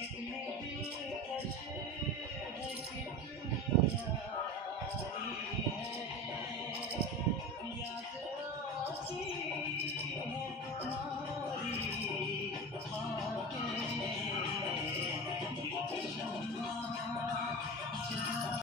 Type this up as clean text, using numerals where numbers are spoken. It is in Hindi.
कितने दिलकश है, कितनी प्यारी है, याद आती है तुम्हारी बातें।